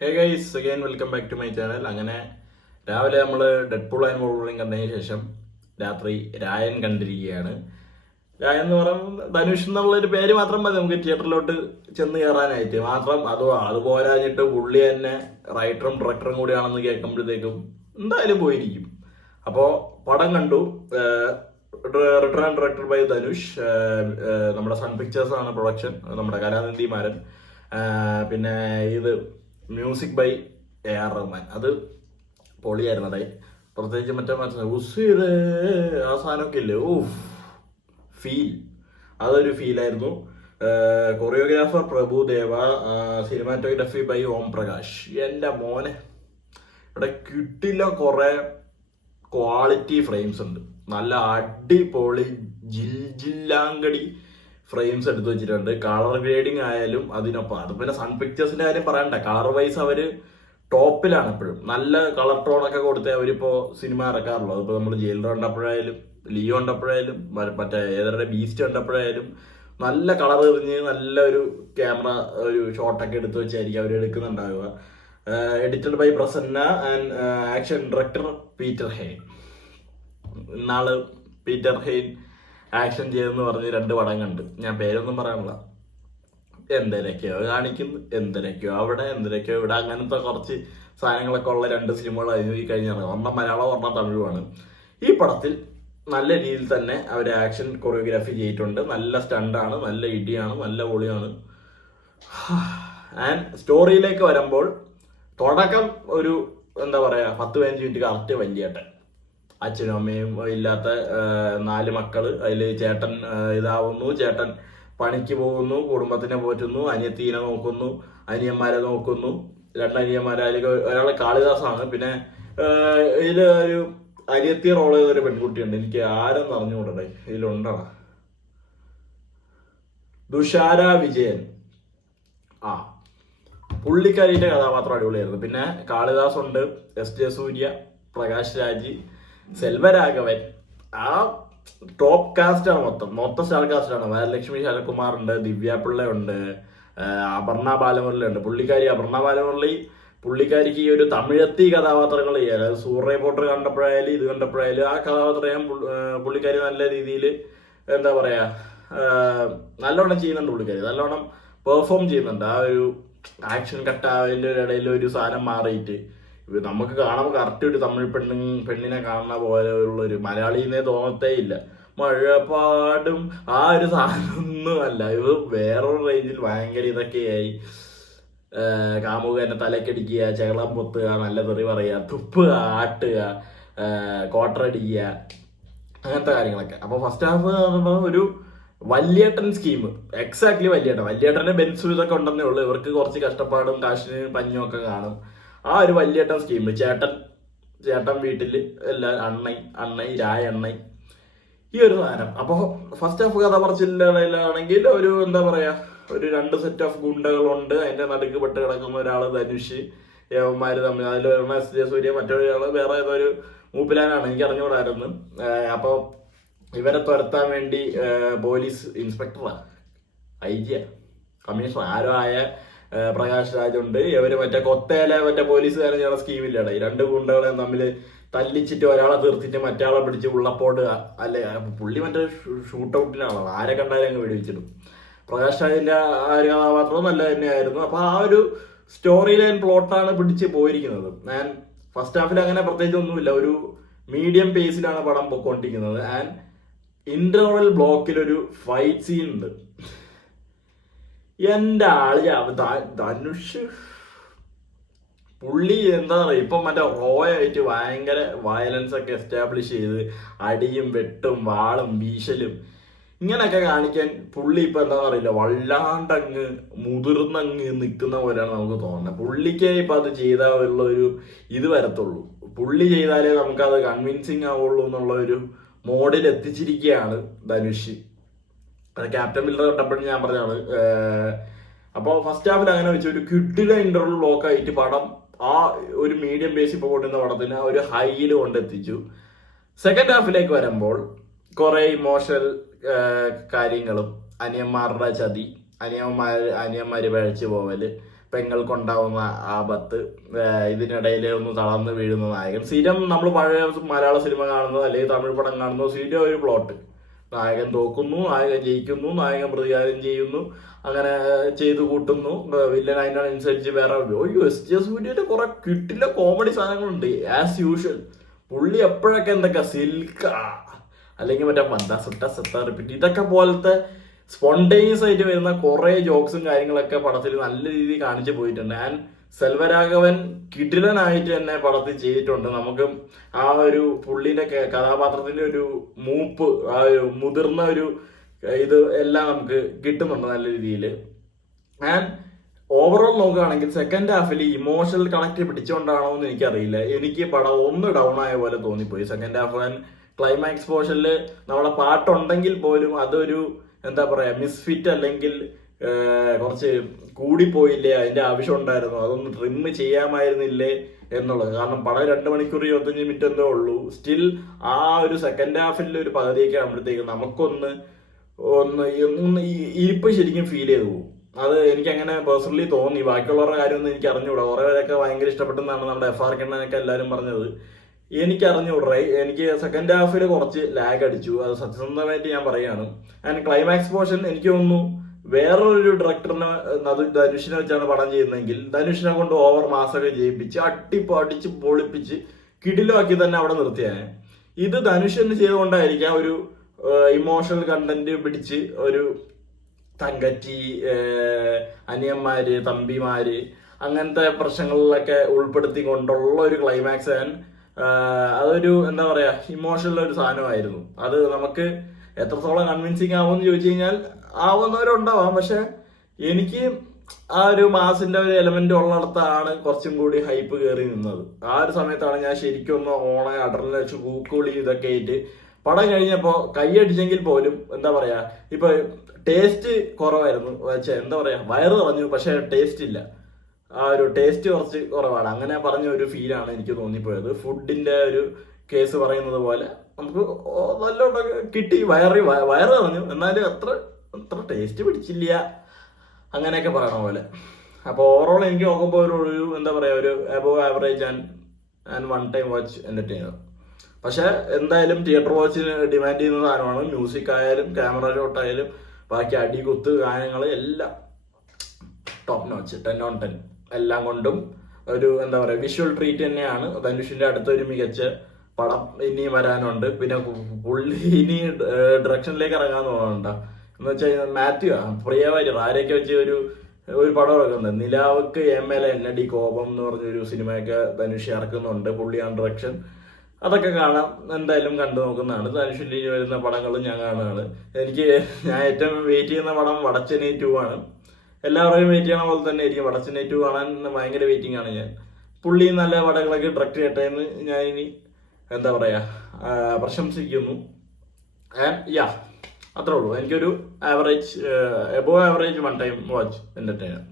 Hey guys, again welcome back to my channel. അങ്ങനെ രാവിലെ നമ്മൾ ഡെഡ്പൂൾ ആൻഡ് വോൾവറിൻ കണ്ടതിന് ശേഷം രാത്രി രായൻ കണ്ടിരിക്കുകയാണ്. രായൻ എന്ന് പറയുമ്പോൾ ധനുഷ് എന്നുള്ളൊരു പേര് മാത്രം മതി നമുക്ക് തിയേറ്ററിലോട്ട് ചെന്ന് കയറാനായിട്ട് മാത്രം. അതുപോരാഞ്ഞിട്ട് പുള്ളി തന്നെ റൈറ്ററും ഡയറക്ടറും കൂടിയാണെന്ന് കേൾക്കുമ്പോഴത്തേക്കും എന്തായാലും പോയിരിക്കും. അപ്പോൾ പടം കണ്ടു. Written and director by Dhanush. നമ്മുടെ സൺ പിക്ചേഴ്സ് ആണ് പ്രൊഡക്ഷൻ. നമ്മുടെ കലാനിധി മാരൻ. പിന്നെ ഇത് മ്യൂസിക് ബൈ AR റഹ്മാൻ. അത് പൊളിയായിരുന്നു. അതെ, പ്രത്യേകിച്ച് മറ്റേ ഉസിര് ആ സാധനമൊക്കെ ഇല്ലേ, ഫീൽ, അതൊരു ഫീലായിരുന്നു. Choreographer Prabhudeva. Cinematography by Om Prakash. എൻ്റെ മോനെ, ഇവിടെ കിട്ടില്ല, കുറെ ക്വാളിറ്റി ഫ്രെയിംസ് ഉണ്ട്. നല്ല അടിപൊളി ജില്ലാങ്കടി ഫ്രെയിംസ് എടുത്തു വെച്ചിട്ടുണ്ട്. കളർ ഗ്രേഡിങ് ആയാലും അതിനൊപ്പം. അത് പിന്നെ സൺ പിക്ചേഴ്സിന്റെ കാര്യം പറയണ്ട, കളർ വൈസ് അവര് ടോപ്പിലാണ് എപ്പോഴും. നല്ല കളർ ടോണൊക്കെ കൊടുത്തേ അവരിപ്പോ സിനിമ ഇറക്കാറുള്ളൂ. അതിപ്പോ നമ്മൾ ജയിലർ കണ്ടപ്പോഴായാലും ലിയോ കണ്ടപ്പോഴായാലും മറ്റേ ഏതൊരു ബീസ്റ്റ് കണ്ടപ്പോഴായാലും നല്ല കളർ എറിഞ്ഞ് നല്ല ഒരു ക്യാമറ ഒരു ഷോട്ടൊക്കെ എടുത്തു വെച്ചായിരിക്കും അവർ എടുക്കുന്നുണ്ടാവുക. Edited by Prasanna and action director Peter Hein. ഇന്നാള് പീറ്റർ ഹെയ്ൻ ആക്ഷൻ ചെയ്തെന്ന് പറഞ്ഞ് 2 പടം കണ്ട്. ഞാൻ പേരൊന്നും പറയാനുള്ള, എന്തിനൊക്കെയോ കാണിക്കുന്നു, എന്തിനൊക്കെയോ അവിടെ, എന്തിനൊക്കെയോ ഇവിടെ, അങ്ങനത്തെ കുറച്ച് സാധനങ്ങളൊക്കെ ഉള്ള 2 സിനിമകളായിരുന്നു ഈ കഴിഞ്ഞ. ഒരെണ്ണം മലയാളം, ഒരെണ്ണം തമിഴുമാണ്. ഈ പടത്തിൽ നല്ല രീതിയിൽ തന്നെ അവർ ആക്ഷൻ കൊറിയോഗ്രാഫി ചെയ്തിട്ടുണ്ട്. നല്ല സ്റ്റണ്ടാണ്, നല്ല ഇടിയാണ്, നല്ല പൊളിയാണ്. ആൻഡ് സ്റ്റോറിയിലേക്ക് വരുമ്പോൾ തുടക്കം ഒരു എന്താ പറയാ 10-15 മിനിറ്റ് കറക്റ്റ് വലിയേട്ടൻ, അച്ഛനും അമ്മയും ഇല്ലാത്ത 4 മക്കള്. അതിൽ ചേട്ടൻ ഇതാവുന്നു, ചേട്ടൻ പണിക്ക് പോകുന്നു, കുടുംബത്തിനെ പോറ്റുന്നു, അനിയത്തീനെ നോക്കുന്നു, അനിയന്മാരെ നോക്കുന്നു. 2 അനിയന്മാരെ, അതിൽ ഒരാളെ കാളിദാസാണ്. പിന്നെ ഇതിൽ ഒരു അനിയത്തി റോൾ ചെയ്തൊരു പെൺകുട്ടിയുണ്ട്, എനിക്ക് ആരെന്ന് അറിഞ്ഞുകൂടേ, ഇതിലുണ്ടാണ് ദുഷാര വിജയൻ. പുള്ളിക്കാരിന്റെ കഥാപാത്രം അടിപൊളിയായിരുന്നു. പിന്നെ കാളിദാസ് ഉണ്ട്, SJ സൂര്യ, പ്രകാശ് രാജ്, സെൽവരാഘവൻ. ആ ടോപ്പ് കാസ്റ്റ് ആണ്, മൊത്തം സ്റ്റാർ കാസ്റ്റ് ആണ്. വരലക്ഷ്മി ശരത്കുമാർ ഉണ്ട്, ദിവ്യ പിള്ള ഉണ്ട്, അപർണ ബാലമുരളി ഉണ്ട്. അപർണ ബാലമുരളി പുള്ളിക്കാരിക്ക് ഈ ഒരു തമിഴത്തി കഥാപാത്രങ്ങൾ ചെയ്യാൻ, അതായത് സൂര്യ പോട്ടർ കണ്ടപ്പോഴായാലും ഇത് കണ്ടപ്പോഴായാലും ആ കഥാപാത്രം ചെയ്യാൻ പുള്ളിക്കാരി നല്ല രീതിയിൽ എന്താ പറയാ നല്ലോണം ചെയ്യുന്നുണ്ട്. പുള്ളിക്കാരി നല്ലോണം പെർഫോം ചെയ്യുന്നുണ്ട്. ആ ഒരു ആക്ഷൻ കട്ട് അതിൻ്റെ ഇടയിൽ ഒരു സാധനം മാറിയിട്ട് നമുക്ക് കാണുമ്പോൾ കറക്റ്റ് ഒരു തമിഴ് പെണ്ണിനെ കാണുന്ന പോലെയുള്ളൊരു മലയാളിന്നേ തോന്നത്തേ ഇല്ല. മഴപാടും ആ ഒരു സാധനമൊന്നും അല്ല. ഇത് വേറൊരു റേഞ്ചിൽ ഭയങ്കര ഇതൊക്കെയായി. കാമുകനെ തലക്കടിക്കുക, ചെകളം പൊത്തുക, നല്ല തെറി പറയുക, തുപ്പുക, ആട്ടുക, കോട്ടറടിക്കുക, അങ്ങനത്തെ കാര്യങ്ങളൊക്കെ. അപ്പോൾ ഫസ്റ്റ് ഹാഫ് ഒരു വല്യേട്ടൻ സ്കീം. എക്സാക്ട്ലി വല്യേട്ടന്റെ ബെൻസും ഇതൊക്കെ ഉണ്ടെന്നേ ഉള്ളൂ. ഇവർക്ക് കുറച്ച് കഷ്ടപ്പാടും കാശിന് പഞ്ഞും ഒക്കെ കാണും. ആ ഒരു വല്യേട്ടൻ സ്കീം. ചേട്ടൻ വീട്ടിൽ എല്ലാ അണ്ണൈ രായ അണ്ണൈ, ഈ ഒരു സാധനം. അപ്പോൾ ഫസ്റ്റ് ഹാഫ് കഥ പറച്ചിലാണെങ്കിൽ ഒരു എന്താ പറയാ, ഒരു 2 സെറ്റ് ഓഫ് ഗുണ്ടകളുണ്ട്. അതിന്റെ നടുക്ക് പെട്ട് കിടക്കുന്ന ഒരാള് ധനുഷ്, യവന്മാര് തമ്മിൽ. അതിലൊരെണ്ണം SJ സൂര്യ, മറ്റൊരാള് വേറെ ഏതൊരു മൂപ്പിലാനാണ്, എനിക്ക് അറിഞ്ഞുകൂടായിരുന്നു. അപ്പോൾ ഇവരെ തുരത്താൻ വേണ്ടി പോലീസ് ഇൻസ്പെക്ടറാ, IG കമ്മീഷണർ ആരോ ആയ പ്രകാശ് രാജുണ്ട്. ഇവര് മറ്റേ കൊത്തേലെ മറ്റേ പോലീസുകാരൻ ചെയ്യണ സ്കീമില്ലാണ്. ഈ 2 ഗുണ്ടകളെ തമ്മിൽ തല്ലിച്ചിട്ട് ഒരാളെ തീർത്തിട്ട് മറ്റേ പിടിച്ച് ഉള്ളപ്പോട് അല്ലെ, പുള്ളി മറ്റേ ഷൂട്ട് ഔട്ടിലാണോ, ആരെ കണ്ടാലും അങ്ങ് വെടിവെച്ചിടും. പ്രകാശ് രാജിന്റെ ആ ഒരു കഥാപാത്രവും നല്ല തന്നെയായിരുന്നു. അപ്പൊ ആ ഒരു സ്റ്റോറി ലൈൻ പ്ലോട്ടാണ് പിടിച്ച് പോയിരിക്കുന്നത്. ആൻഡ് ഫസ്റ്റ് ഹാഫിൽ അങ്ങനെ പ്രത്യേകിച്ച് ഒന്നുമില്ല, ഒരു മീഡിയം പേസിലാണ് പടം പൊയ്ക്കൊണ്ടിരിക്കുന്നത്. ആൻഡ് ഇന്റർവൽ ബ്ലോക്കിൽ ഒരു ഫൈറ്റ് സീൻ ഉണ്ട്. എന്റെ ആളി ധനുഷ് പുള്ളി എന്താ പറയുക, ഇപ്പൊ മറ്റേ റോയായിട്ട് ഭയങ്കര വയലൻസ് ഒക്കെ എസ്റ്റാബ്ലിഷ് ചെയ്ത് അടിയും വെട്ടും വാളും വീശലും ഇങ്ങനെയൊക്കെ കാണിക്കാൻ പുള്ളി ഇപ്പൊ എന്താ പറയില്ല, വല്ലാണ്ടങ്ങ് മുതിർന്നങ്ങ് നിൽക്കുന്ന പോലെയാണ് നമുക്ക് തോന്നുന്നത്. പുള്ളിക്കേ ഇപ്പൊ അത് ചെയ്താലുള്ള ഒരു ഇത് വരത്തുള്ളൂ. പുള്ളി ചെയ്താലേ നമുക്കത് കൺവിൻസിങ് ആവുള്ളൂ എന്നുള്ള ഒരു മോഡിൽ എത്തിച്ചിരിക്കുകയാണ് ധനുഷ്. അത് ക്യാപ്റ്റൻ മില്ലർ കണ്ടപ്പോഴും ഞാൻ പറഞ്ഞാണ്. അപ്പോൾ ഫസ്റ്റ് ഹാഫിൽ അങ്ങനെ വെച്ച് ഒരു കിഡിലെ ഇന്റർവ്യൂ ബ്ലോക്ക് ആയിട്ട് പടം ആ ഒരു മീഡിയം ബേസിൽ പോകുന്ന പടത്തിന് ആ ഒരു ഹൈയിൽ കൊണ്ടെത്തിച്ചു. സെക്കൻഡ് ഹാഫിലേക്ക് വരുമ്പോൾ കുറെ ഇമോഷണൽ കാര്യങ്ങളും അനിയന്മാരുടെ ചതി, അനിയന്മാര് പഴച്ചു പോവല്, പെങ്ങൾക്കുണ്ടാവുന്ന ആപത്ത്, ഇതിനിടയിൽ ഒന്ന് തളർന്ന് വീഴുന്ന നായകൻ. സ്ഥിരം നമ്മൾ പഴയ മലയാള സിനിമ കാണുന്നത് അല്ലെങ്കിൽ തമിഴ് പടം കാണുന്നത് സ്ഥിരം ഒരു പ്ലോട്ട്. നായകൻ തോക്കുന്നു, നായകൻ ജയിക്കുന്നു, നായകൻ പ്രതികാരം ചെയ്യുന്നു, അങ്ങനെ ചെയ്തു കൂട്ടുന്നു, വില്ലൻ അതിനനുസരിച്ച് വേറെ. എസ് ജെ സൂര്യന്റെ കുറെ കിട്ടില്ല കോമഡി സാധനങ്ങളുണ്ട് ആസ് യൂഷ്വൽ. പുള്ളി എപ്പോഴൊക്കെ എന്തൊക്കെ സിൽക്ക അല്ലെങ്കിൽ മറ്റേ മന്ദ സുട്ട സത്ത റിപ്പീറ്റ് ഇതൊക്കെ പോലത്തെ സ്പോണ്ടേനിയസ് ആയിട്ട് വരുന്ന കുറെ ജോക്സും കാര്യങ്ങളൊക്കെ പടത്തിൽ നല്ല രീതിയിൽ കാണിച്ചു പോയിട്ടുണ്ട്. ആൻഡ് സെൽവരാഘവൻ കിടിലനായിട്ട് തന്നെ പടത്തിൽ ചെയ്തിട്ടുണ്ട്. നമുക്ക് ആ ഒരു പുള്ളിന്റെ കഥാപാത്രത്തിന്റെ ഒരു മൂപ്പ്, ആ ഒരു മുതിർന്ന ഒരു ഇത് എല്ലാം നമുക്ക് കിട്ടുന്നുണ്ട് നല്ല രീതിയിൽ. ആൻഡ് ഓവറോൾ നോക്കുകയാണെങ്കിൽ സെക്കൻഡ് ഹാഫിൽ ഇമോഷണൽ കണക്ട് പിടിച്ചുകൊണ്ടാണോ എന്ന് എനിക്കറിയില്ല, എനിക്ക് പടം ഒന്ന് ഡൗൺ ആയ പോലെ തോന്നിപ്പോയി സെക്കൻഡ് ഹാഫ്. ആൻഡ് ക്ലൈമാക്സ് പോർഷനിൽ നമ്മുടെ പാട്ടുണ്ടെങ്കിൽ പോലും അതൊരു എന്താ പറയാ മിസ്ഫിറ്റ് അല്ലെങ്കിൽ കുറച്ച് കൂടിപ്പോയില്ലേ, അതിന്റെ ആവശ്യം ഉണ്ടായിരുന്നു, അതൊന്ന് ട്രിം ചെയ്യാമായിരുന്നില്ലേ എന്നുള്ളത്. കാരണം പടം 2 മണിക്കൂർ 25 മിനിറ്റ് എന്തോ ഉള്ളൂ. സ്റ്റിൽ ആ ഒരു സെക്കൻഡ് ഹാഫിൽ ഒരു പകുതിയൊക്കെ ആകുമ്പോഴത്തേക്ക് നമുക്കൊന്ന് ഇരിപ്പ് ശരിക്കും ഫീൽ ചെയ്തു പോകും. അത് എനിക്ക് അങ്ങനെ പേഴ്സണലി തോന്നി. ബാക്കിയുള്ളവരുടെ കാര്യമൊന്നും എനിക്ക് അറിഞ്ഞുകൂടാ. കുറെ പേരൊക്കെ ഭയങ്കര ഇഷ്ടപ്പെട്ടെന്നാണ് നമ്മുടെ FR കണ്ണനൊക്കെ എല്ലാവരും പറഞ്ഞത്. എനിക്ക് അറിഞ്ഞുകൂടാ. എനിക്ക് സെക്കൻഡ് ഹാഫിൽ കുറച്ച് ലാഗ് അടിച്ചു, അത് സത്യസന്ധമായിട്ട് ഞാൻ പറയുകയാണ്. ആൻഡ് ക്ലൈമാക്സ് പോർഷൻ എനിക്ക് തോന്നുന്നു വേറൊരു ഡയറക്ടറിനെ ധനുഷിനെ വെച്ചാണ് പടം ചെയ്യുന്നതെങ്കിൽ ധനുഷിനെ കൊണ്ട് ഓവർ മാസൊക്കെ ചെയ്യിപ്പിച്ച് അടിച്ച് പൊളിപ്പിച്ച് കിടിലുമാക്കി തന്നെ അവിടെ നിർത്തിയാണ്. ഇത് ധനുഷിന് ചെയ്തുകൊണ്ടായിരിക്കാം ഒരു ഇമോഷണൽ കണ്ടന്റ് പിടിച്ച് ഒരു തങ്കച്ചി, അനിയന്മാര്, തമ്പിമാര് അങ്ങനത്തെ പ്രശ്നങ്ങളിലൊക്കെ ഉൾപ്പെടുത്തിക്കൊണ്ടുള്ള ഒരു ക്ലൈമാക്സ്. അതൊരു എന്താ പറയാ ഇമോഷണൽ ഒരു സാധനമായിരുന്നു. അത് നമുക്ക് എത്രത്തോളം കൺവിൻസിങ് ആവുമെന്ന് ചോദിച്ചു കഴിഞ്ഞാൽ ആവുന്നവരുണ്ടാവാം. പക്ഷെ എനിക്ക് ആ ഒരു മാസിന്റെ ഒരു എലമെന്റ് ഉള്ളിടത്താണ് കുറച്ചും കൂടി ഹൈപ്പ് കയറി നിന്നത്. ആ ഒരു സമയത്താണ് ഞാൻ ശരിക്കും ഒന്ന് ഓണ അടറിൽ വെച്ച് കൂക്കുളി ഇതൊക്കെ ആയിട്ട് പടം കഴിഞ്ഞപ്പോ കൈയടിച്ചെങ്കിൽ പോലും എന്താ പറയാ ഇപ്പൊ ടേസ്റ്റ് കുറവായിരുന്നു. എന്താ പറയാ വയറ് പറഞ്ഞു, പക്ഷെ ടേസ്റ്റ് ഇല്ല. ആ ഒരു ടേസ്റ്റ് കുറച്ച് കുറവാണ്. അങ്ങനെ പറഞ്ഞ ഒരു ഫീലാണ് എനിക്ക് തോന്നിപ്പോയത്. ഫുഡിന്റെ ഒരു കേസ് പറയുന്നത് പോലെ നമുക്ക് നല്ലോണം കിട്ടി, വയറ് പറഞ്ഞു, എന്നാലും അത്ര ടേസ്റ്റ് പിടിച്ചില്ല, അങ്ങനെയൊക്കെ പറയണ പോലെ. അപ്പോൾ ഓവറോൾ എനിക്ക് നോക്കുമ്പോൾ ഒരു എന്താ പറയാ ഒരു above average and one time watch entertainer. പക്ഷെ എന്തായാലും തിയേറ്റർ വാച്ചിന് ഡിമാൻഡ് ചെയ്യുന്ന സാധനമാണ്. മ്യൂസിക് ആയാലും ക്യാമറ ഷോട്ട് ആയാലും ബാക്കി അടികുത്ത് ഗാനങ്ങൾ എല്ലാം ടോപ്പ് നോച്ച്, 10 on 10 എല്ലാം കൊണ്ടും ഒരു എന്താ പറയുക വിഷ്വൽ ട്രീറ്റ് തന്നെയാണ്. ധനുഷിന്റെ അടുത്തൊരു മികച്ച പടം ഇനിയും വരാനുണ്ട്. പിന്നെ പുള്ളി ഇനി ഡയറക്ഷനിലേക്ക് ഇറങ്ങാൻ തോന്നുന്നുണ്ടോ എന്ന് വെച്ചാൽ മാത്യു പ്രിയവാര്യർ ആരെയൊക്കെ വെച്ച് ഒരു പടം ഇറക്കുന്നുണ്ട്. നിലാവക്ക് ML എന്നടി കോപം എന്ന് പറഞ്ഞൊരു സിനിമയൊക്കെ ധനുഷ് ഇറക്കുന്നുണ്ട്. പുള്ളിയാണ് ഡയറക്ഷൻ. അതൊക്കെ കാണാം, എന്തായാലും കണ്ടു നോക്കുന്നതാണ്. ധനുഷിന്റെ വരുന്ന പടങ്ങളും ഞാൻ കാണുകയാണ്. ഞാൻ ഏറ്റവും വെയിറ്റ് ചെയ്യുന്ന പടം വടച്ചെന്നൈ 2 ആണ്. എല്ലാവരെയും വെയിറ്റ് ചെയ്യണ പോലെ തന്നെ ആയിരിക്കും വടച്ചെന്നൈ 2 കാണാൻ ഭയങ്കര വെയിറ്റിംഗ് ആണ് ഞാൻ. പുള്ളി നല്ല പടങ്ങളൊക്കെ ഡയറക്റ്റ് ചെയ്യട്ടെ എന്ന് ഞാൻ ഇനി എന്താ പറയാ പ്രശംസിക്കുന്നു. യാ അത്രേ ഉള്ളൂ. എനിക്കൊരു average above average one time watch entertainer.